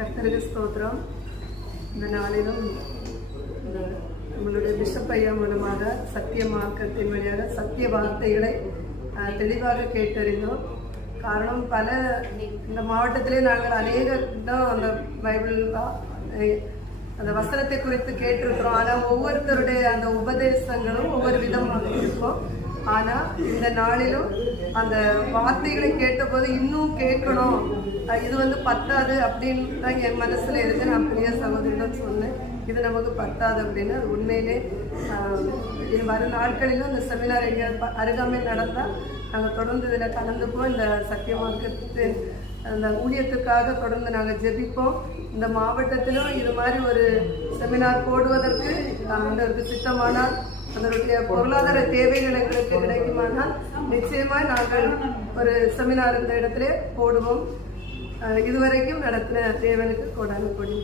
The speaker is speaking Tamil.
கர்த்தருக்கு ஸ்தோத்திரம். இந்த நாளிலும் நம்மளுடைய பிஷப் ஐயா மூலமாக சத்திய மார்க்கத்தின் வழியாக சத்திய வார்த்தைகளை தெளிவாக கேட்டறிந்தோம். காரணம் பல இந்த மாவட்டத்திலே நாங்கள் அநேக அந்த பைபிள் அந்த வசனத்தை குறித்து கேட்டிருக்கிறோம். ஆனால் ஒவ்வொருத்தருடைய அந்த உபதேசங்களும் ஒவ்வொரு விதமாக இருக்கும். ஆனால் இந்த நாளிலும் அந்த வார்த்தைகளை கேட்டபோது இன்னும் கேட்கணும், இது பத்தாது அப்படின்னு தான் என் மனசில் இருக்கு. நான் பெரிய சகோதரிடம் சொன்னேன், இது நமக்கு பத்தாது அப்படின்னு. அது உண்மையிலே வரும் நாட்களிலும் இந்த செமினார் எங்கள் அருகாமையில் நடந்தால் நாங்கள் தொடர்ந்து இதில் கலந்துப்போம். இந்த சத்திய மார்க்கத்தின் அந்த ஊழியத்துக்காக தொடர்ந்து நாங்கள் ஜெபிப்போம். இந்த மாவட்டத்திலும் இது மாதிரி ஒரு செமினார் போடுவதற்கு ஆண்டவருக்கு சித்தமானால், அதனுடைய பொருளாதார தேவைகள் எங்களுக்கு கிடைக்குமானால் நிச்சயமாக நாங்கள் ஒரு செமினார் இந்த இடத்துல போடுவோம். இதுவரைக்கும் நடத்தின தேவனுக்கு கொடான கொடி.